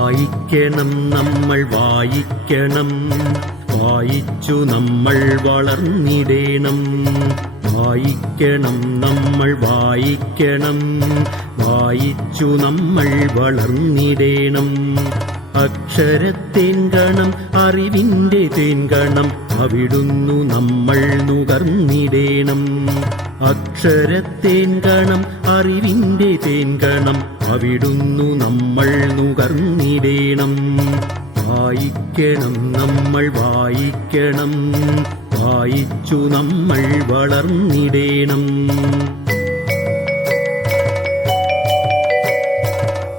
വായിക്കണം നമ്മൾ വായിക്കണം, വായിച്ചു നമ്മൾ വളർന്നിടേണം. വായിക്കണം നമ്മൾ വായിക്കണം, വായിച്ചു നമ്മൾ വളർന്നിടേണം. അക്ഷരത്തേൻകണം അറിവിന്റെ തേൻകണം, അവിടുന്നു നമ്മൾ നുകർന്നിടേണം. അക്ഷരത്തേൻകണം അറിവിന്റെ തേൻകണം, അവിടുന്നു നമ്മൾ നുകർന്നിടേണം. വായിക്കണം നമ്മൾ വായിക്കണം, വായിച്ചു നമ്മൾ വളർന്നിടേണം.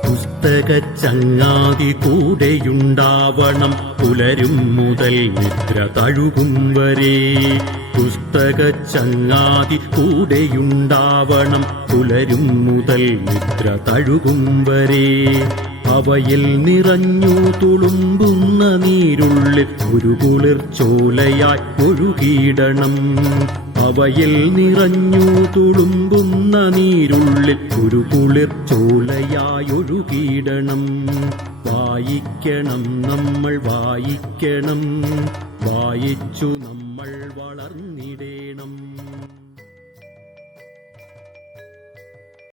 പുസ്തകച്ചങ്ങാതി കൂടെയുണ്ടാവണം, പുലരും മുതൽ നിദ്ര തഴുകും വരെ. പുസ്തകച്ചങ്ങാതി കൂടെയുണ്ടാവണം, പുലരും മുതൽ നിദ്ര തഴുകും വരെ. അവയിൽ നിറഞ്ഞു തുളുമ്പുന്ന നീരുള്ളിൽ ഒരു കുളിർച്ചോലയായി ഒഴുകിയിടണം. അവയിൽ നിറഞ്ഞു തുളുമ്പുന്ന നീരുള്ളിൽ ഒരു കുളിർച്ചോലയായി ഒഴുകിയിടണം. വായിക്കണം നമ്മൾ വായിക്കണം, വായിച്ചു